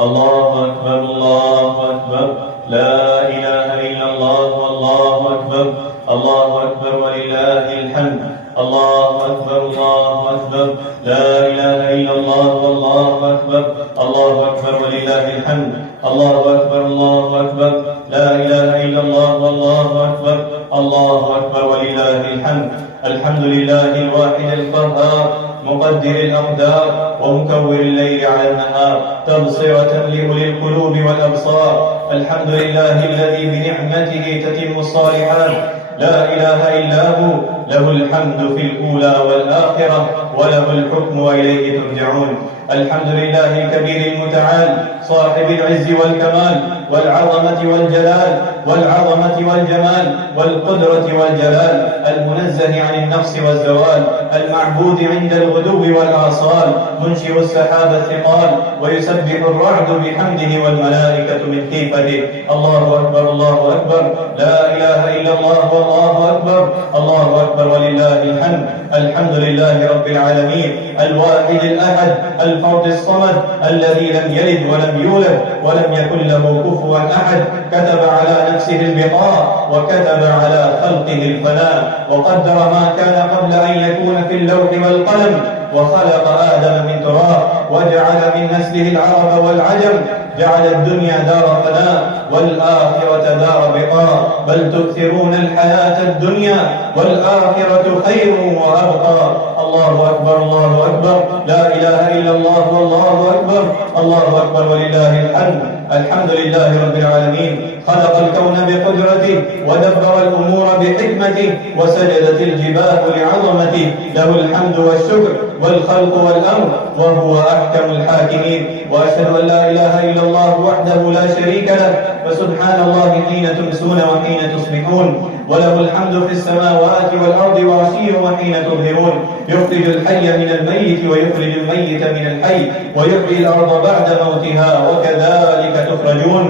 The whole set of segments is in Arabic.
الله أكبر الله أكبر، لا إله إلا الله والله أكبر، الله أكبر ولله الحمد. الله أكبر الله أكبر، لا إله إلا الله والله أكبر، الله أكبر ولله الحمد. الله أكبر الله أكبر، لا إله إلا الله والله أكبر، الله أكبر ولله الحمد. الحمد لله الواحد القهار، مقدر الأقدار ومكور الليل على النهار، تبصرة لأولي القلوب والأبصار. الحمد لله الذي بنعمته تتم الصالحات، لا إله إلا هو، له الحمد في الأولى والآخرة، وله الحكم وإليه ترجعون. الحمد لله الكبير المتعال، صاحب العز والكمال والعظمة والجلال، والعظمة والجمال والقدرة والجلال، المنزه عن النقص والزوال، المعبود عند الغدو والآصال، منشئ السحاب الثقال، ويسبح الرعد بحمده والملائكة من خيفته. الله أكبر الله أكبر، لا إله إلا الله والله أكبر، الله أكبر ولله الحمد. الحمد لله رب العالمين، الواحد الأحد، الفرد الصمد، الذي لم يلد ولم يولد ولم يكن له كفوا أحد، كتب على نفسه البقاء وكتب على خلقه الفناء، وقدر ما كان قبل أن يكون في اللوح والقلم، وخلق آدم من تراب، وجعل من نسله العرب والعجم، جعل الدنيا دار فناء والآخرة دار بقاء، بل تؤثرون الحياة الدنيا والآخرة خير وأبقى. الله أكبر الله أكبر، لا إله إلا الله والله أكبر، الله أكبر ولله الحمد. الحمد لله رب العالمين، خلق الكون بقدرته ودبر الأمور بحكمته، وسجدت الجبال لعظمته، له الحمد والشكر والخلق والأمر، وهو أحكم الحاكمين. وأشهد أن لا إله إلا الله وحده لا شريك له، فسبحان الله حين تمسون وحين تصبحون، وله الحمد في السماوات والأرض وعشيا وحين تظهرون، يخرج الحي من الميت ويخرج الميت من الحي، ويحيي الأرض بعد موتها، وكذلك تخرجون.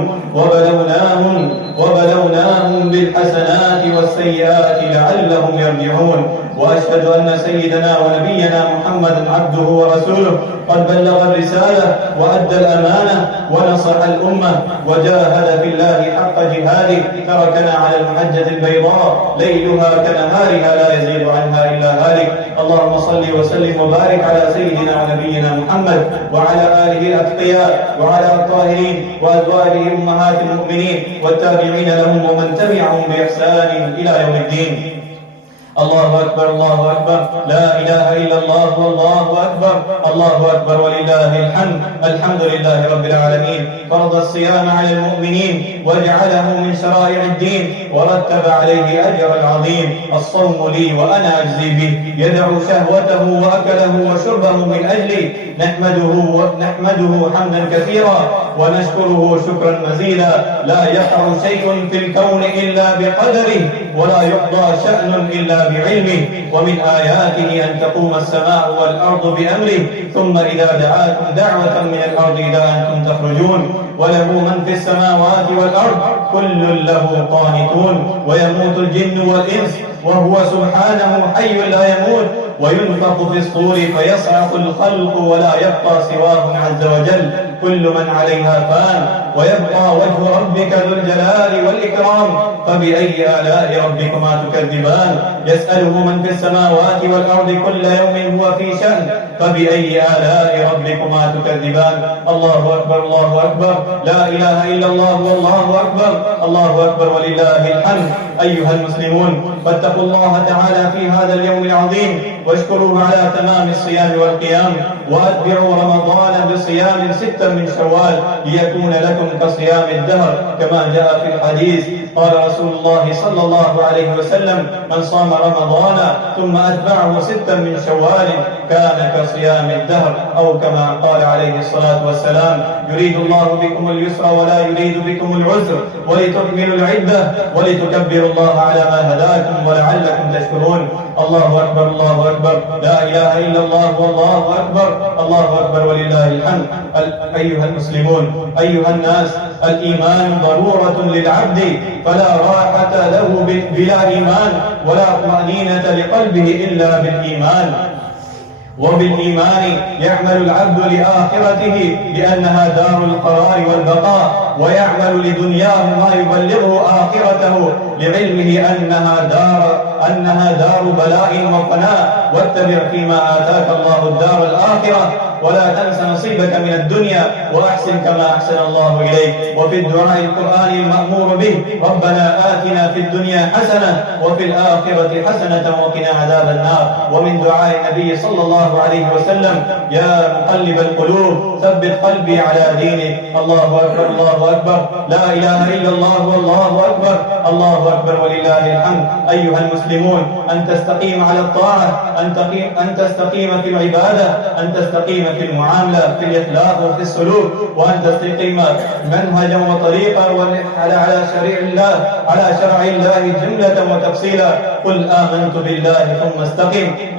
وبلوناهم بالحسنات والسيئات لعلهم يرجعون. وأشهد أن سيدنا ونبينا محمدا عبده ورسوله، قد بلغ الرسالة وأدى الأمانة ونصح الأمة وجاهد في الله حق جهاده، تركنا على المحجة البيضاء ليلها كنهارها لا يزيد عنها إلا هالك. اللهم صل وسلم وبارك على سيدنا ونبينا محمد وعلى آله الأتقياء وعلى الطاهرين وأزواجه أمهات المؤمنين والتابعين لهم ومن تبعهم بإحسان إلى يوم الدين. الله أكبر الله أكبر، لا إله إلا الله والله أكبر، الله أكبر ولله الحمد. الحمد لله رب العالمين، فرض الصيام على المؤمنين وجعله من شرائع الدين، ورتب عليه أجر العظيم. الصوم لي وأنا أجزي به، يدع شهوته وأكله وشربه من أجلي، نحمده حمدا كثيرا ونشكره شكرا مزيدا. لا يقع شيء في الكون إلا بقدره، ولا يقضى شأن إلا بعلمه. ومن آياته أن تقوم السماء والأرض بأمره، ثم إذا دعاكم دعوة من الأرض إذا أنتم تخرجون. وله من في السماوات والأرض كل له قانتون. ويموت الجن والإنس وهو سبحانه حي لا يموت، وينفخ في الصور فيصعق الخلق ولا يبقى سواه عز وجل. كل من عليها فان، ويبقى وجه ربك ذو الجلال والإكرام. فبأي آلاء ربكما تكذبان؟ يسأله من في السماوات والأرض كل يوم هو في شأن. فبأي آلاء ربكما تكذبان؟ الله أكبر الله أكبر، لا إله إلا الله والله أكبر، الله أكبر ولله الحمد. أيها المسلمون، فاتقوا الله تعالى في هذا اليوم العظيم، واشكروه على تمام الصيام والقيام، وأتبعوا رمضان بصيام 6 من شوال ليكون لكم كصيام الدهر، كما جاء في الحديث. قال رسول الله صلى الله عليه وسلم: من صام رمضان ثم أتبعه 6 من شوال كان كصيام الدهر، أو كما قال عليه الصلاة والسلام: يريد الله بكم اليسر ولا يريد بكم العسر، ولتكملوا العدة ولتكبروا الله على ما هداكم ولعلكم تشكرون. الله أكبر الله أكبر، لا إله إلا الله والله أكبر، الله أكبر ولله الحمد. أيها المسلمون، أيها الناس، الإيمان ضرورة للعبد، فلا راحة له بلا إيمان، ولا طمأنينة لقلبه إلا بالإيمان. وبالإيمان يعمل العبد لآخرته لأنها دار القرار والبقاء، ويعمل لدنياه ما يبلغه آخرته لعلمه أنها دار بلاء وفناء. واتبع فيما آتاك الله الدار الآخرة ولا تنس نصيبك من الدنيا وأحسن كما أحسن الله إليك. وفي الدعاء القرآني المأمور به: ربنا آتنا في الدنيا حسنة وفي الآخرة حسنة وقنا عذاب النار. ومن دعاء النبي صلى الله عليه وسلم: يا مقلب القلوب ثبت قلبي على دينك. الله أكبر الله أكبر، لا إله إلا الله والله أكبر، الله أكبر ولله الحمد. أيها المسلمون، أن تستقيم على الطاعة، أن تستقيم في العبادة، أن تستقيم في المعاملة، في الإخلاق وفي السلوك، وأن تستقيم منهجا وطريقا على شرع الله جملة وتفصيلا. قل آمنت بالله ثم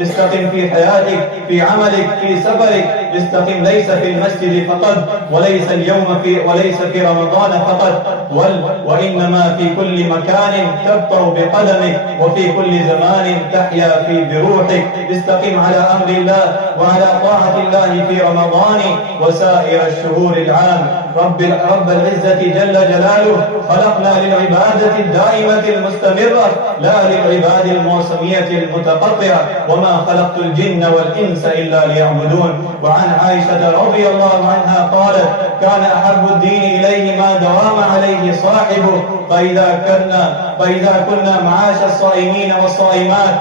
استقم في حياتك، في عملك، في سفرك. استقم ليس في المسجد فقط، وليس في رمضان فقط، وإنما في كل مكان تبطأ بقدمك، وفي كل زمان تحيا بروحك. استقم على أمر الله وعلى طاعة الله في رمضان وسائر الشهور العام. رب العزة جل جلاله خلقنا للعبادة الدائمة المستمرة، لا للعباد الموسمية المتقطعة. وما خلقت الجن والإنس إلا ليعبدون. وعن عائشة رضي الله عنها قالت: كان أحب الدين إليه ما دوام عليه صاحبه. فإذا كنا معاش الصائمين والصائمات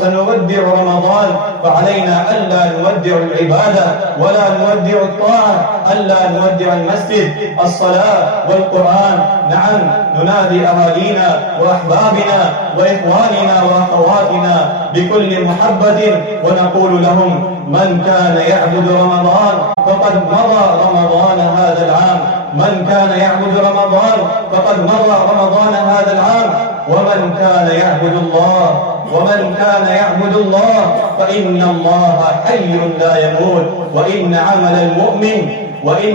سنودع رمضان، فعلينا ألا نودع العبادة ولا نودع الطاعة، ألا نودع المسجد، الصلاة والقرآن. نعم، ننادي أهالينا وأحبابنا وإخواننا وأخواتنا بكل محبة ونقول لهم: من كان يعبد رمضان فقد مضى رمضان هذا العام، من كان يعبد رمضان فقد مضى رمضان هذا العام. ومن كان يعبد الله فإن الله حي لا يموت. وإن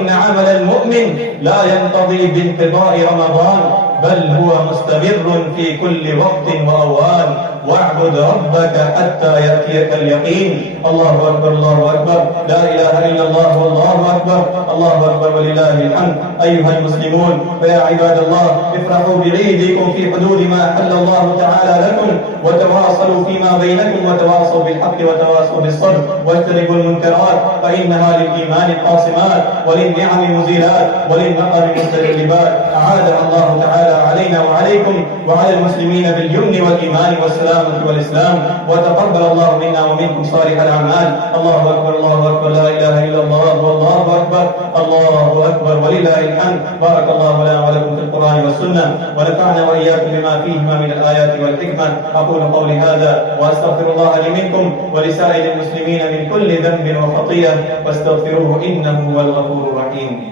عمل المؤمن لا ينقضي بانقضاء رمضان، بل هو مستمر في كل وقت وأوان. واعبد ربك حتى يأتيك اليقين. الله أكبر الله أكبر، لا إله إلا الله والله أكبر، الله أكبر ولله الحمد. أيها المسلمون، فيا عباد الله، افرحوا بعيدكم في حدود ما حل الله تعالى لكم، وتواصلوا فيما بينكم، وتواصوا بالحق وتواصوا بالصبر، واجتنبوا المنكرات فإنها للإيمان قاصمات، وللنعم مزيلات، وللنقم مستجلبات. أعاذنا الله تعالى علينا وعليكم وعلى المسلمين باليمن والإيمان والسلامة والإسلام، وتقبل الله منا ومنكم صالح الأعمال. الله أكبر الله أكبر، لا إله إلا الله والله أكبر، الله أكبر ولله الحمد. بارك الله لنا ولكم في القرآن والسنة، ونفعنا وإياكم بما فيهما من الآيات والحكمة. أقول قولي هذا وأستغفر الله لي منكم ولسائر المسلمين من كل ذنب وخطيئة، واستغفروه إنه هو الغفور الرحيم.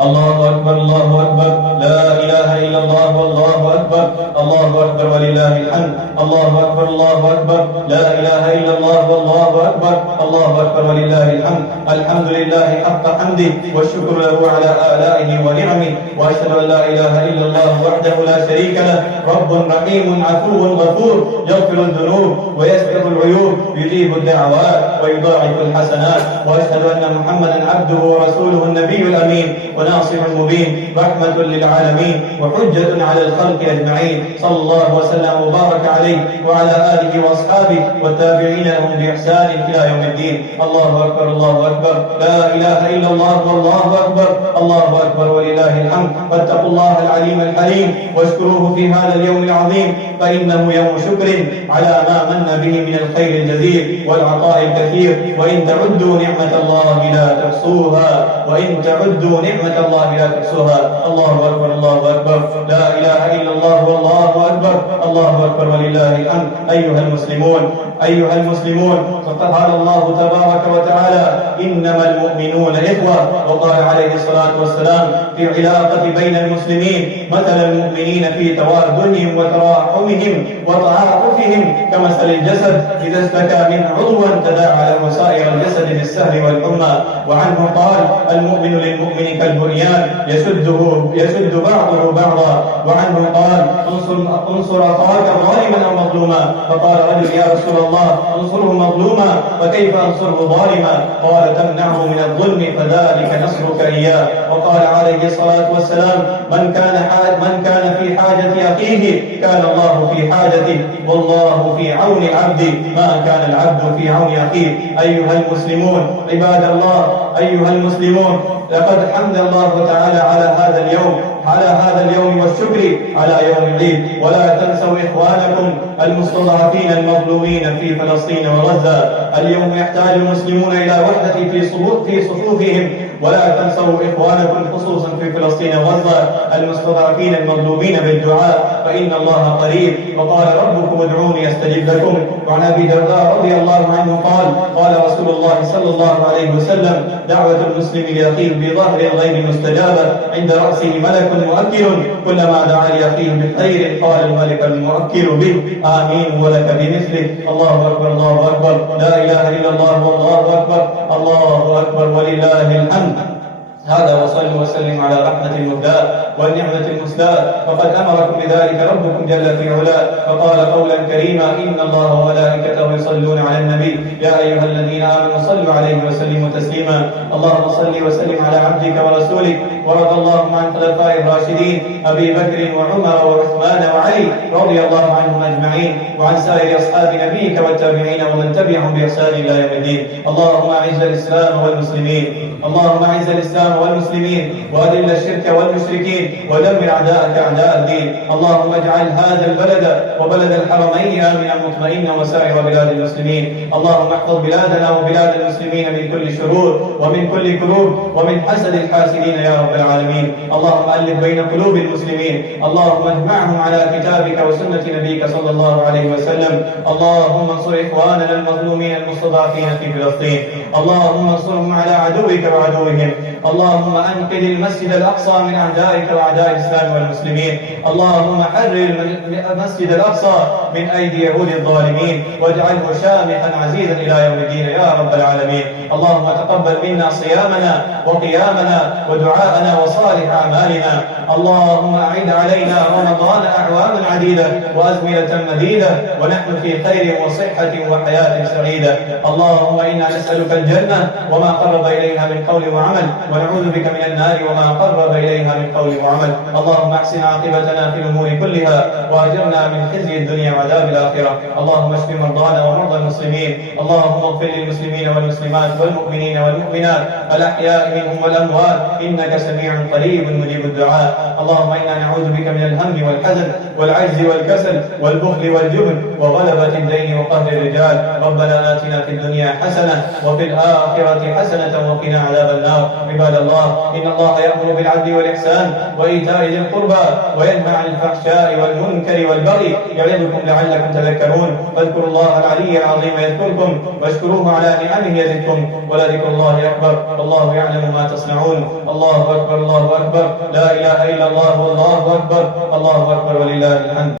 الله أكبر الله أكبر، لا إله إلا الله والله أكبر، الله أكبر ولله الحمد. الله أكبر الله أكبر، لا إله إلا الله والله أكبر، الله أكبر ولله الحمد. الحمد لله حق حمده، والشكر له على آلائه ونعمه، وأشهد أن لا إله إلا الله وحده لا شريك له، رب رحيم عفو غفور، يغفر الذنوب ويستر العيوب، يجيب الدعوات ويضاعف الحسنات. وأشهد أن محمدا عبده ورسوله النبي الأمين وناصر المبين، رحمة للعالمين وحجة على الخلق أجمعين، صلى الله وسلم وبارك عليه وعلى آله وأصحابه والتابعين لهم بإحسان إلى يوم الدين. الله أكبر الله أكبر، لا إله إلا الله والله أكبر، الله أكبر ولله الحمد. فاتقوا الله العليم الحليم واشكروه في هذا اليوم العظيم، فإنه يوم شكر على ما من به من الخير الجزيل والعطاء الكثير. وإن تعدوا نعمة الله لا تحصوها، وإن تعدوا نعمة الله لا تحصوها. الله أكبر الله أكبر، لا إله إلا الله والله أكبر، الله أكبر ولله الحمد. أيها المسلمون، فقد قال الله تبارك وتعالى: إنما المؤمنون إخوة. وقال عليه الصلاة والسلام في علاقة بين المسلمين: مثل المؤمنين في توادهم وتراحمهم وتعاطفهم كمثل الجسد إذا اشتكى من عضو تداعى له سائر الجسد بالسهر والحمى. وعنه قال: المؤمن للمؤمن كالبنيان يشد بعضه بعضا. وعنه قال: انصر أخاك ظالما أو مظلوما. فقال رجل: يا رسول الله، انصره مظلوما فكيف أنصره ظالما؟ قال: تمنعه من الظلم فذلك نصرك إياه. وقال عليه الصلاة والسلام: من كان في حاجة أخيه كان الله في حاجته، والله في عون العبد ما كان العبد في عون أخيه. أيها المسلمون عباد الله، أيها المسلمون، لقد حمد الله تعالى على هذا اليوم والشكر على يوم العيد. ولا تنسوا إخوانكم المستضعفين المظلومين في فلسطين وغزة. اليوم يحتاج المسلمون إلى وحدة في صفوفهم. ولا تنسوا إخوانكم خصوصا في فلسطين وغزة المستضعفين المظلومين بالدعاء، فإن الله قريب. وقال: ربكم ادعوني أستجب لكم. وعن أبي الدرداء رضي الله عنه قال رسول الله صلى الله عليه وسلم: دعوة المسلم لأخيه بظهر الغيب مستجابة، عند رأسه ملك مؤكل، كلما دعا لأخيه بخير قال الملك المؤكل به: آمين ولك بمثله. الله أكبر، الله أكبر، لا إله إلا الله والله أكبر، الله أكبر ولله الحمد. هذا وصلوا وسلم على رحمة المهداة والنعمة المسداة، فقد أمركم بذلك ربكم جل في علاه، فقال قولا كريما: إن الله وملائكته يصلون على النبي يا أيها الذين آمنوا صلوا عليه وسلموا تسليما. اللهم صل وسلم على عبدك ورسولك. ورضى اللهم عن خلفاء الراشدين أبي بكر وعمر وعثمان وعلي رضي الله عنهم أجمعين، وعن سائر أصحاب نبيك والتابعين ومن تبعهم بإحسان إلى يوم الدين. اللهم أعز الإسلام والمسلمين، اللهم أعز الإسلام والمسلمين، وأذل الشرك والمشركين، ودمر أعداءك أعداء الدين. اللهم اجعل هذا البلد وبلد الحرمين آمنا مطمئنا وسائر بلاد المسلمين. اللهم احفظ بلادنا وبلاد المسلمين من كل شرور ومن كل كروب ومن حسد الحاسدين يا رب العالمين. اللهم ألف بين قلوب المسلمين، اللهم اجمعهم على كتابك وسنة نبيك صلى الله عليه وسلم. اللهم انصر إخواننا المظلومين المستضعفين في فلسطين، اللهم انصرهم على عدوك وعدوهم. اللهم أنقذ المسجد الأقصى من أعدائك وأعداء الإسلام والمسلمين. اللهم حرر المسجد الأقصى من أيدي يهود الظالمين، واجعله شامخا عزيزا إلى يوم الدين يا رب العالمين. اللهم تقبل منا صيامنا وقيامنا ودعاءنا وصالح أعمالنا. اللهم أعد علينا رمضان أعواما عديدة وأزمنة مديدة ونحن في خير وصحة وحياة سعيدة. اللهم إنا نسألك الجنة وما قرب إليها من قول وعمل، ونعوذ بك من النار وما قرب إليها من قول وعمل. اللهم احسن عاقبتنا في الأمور كلها، وأجرنا من خزي الدنيا وعذاب الآخرة. اللهم اشف مرضانا ومرضى المسلمين. اللهم اغفر للمسلمين والمسلمات والمؤمنين والمؤمنات الأحياء منهم والأموات، إنك سميع قريب مجيب الدعاء. اللهم إنا نعوذ بك من الهم والحزن والعجز والكسل والبخل والجبن وغلبة الدين وقهر الرجال. ربنا آتنا في الدنيا حسنة وفي الآخرة حسنة وقنا عذاب النار. عباد الله، إن الله يأمر بالعدل والإحسان وإيتاء ذي القربى وينهى عن الفحشاء والمنكر والبغي يعظكم لعلكم تذكرون. فاذكروا الله العلي العظيم يذكركم، واشكروه على نعمه يزدكم، ولذكر الله أكبر، والله يعلم ما تصنعون. الله أكبر، الله أكبر، لا إله إلا الله والله أكبر، الله أكبر ولله الحمد.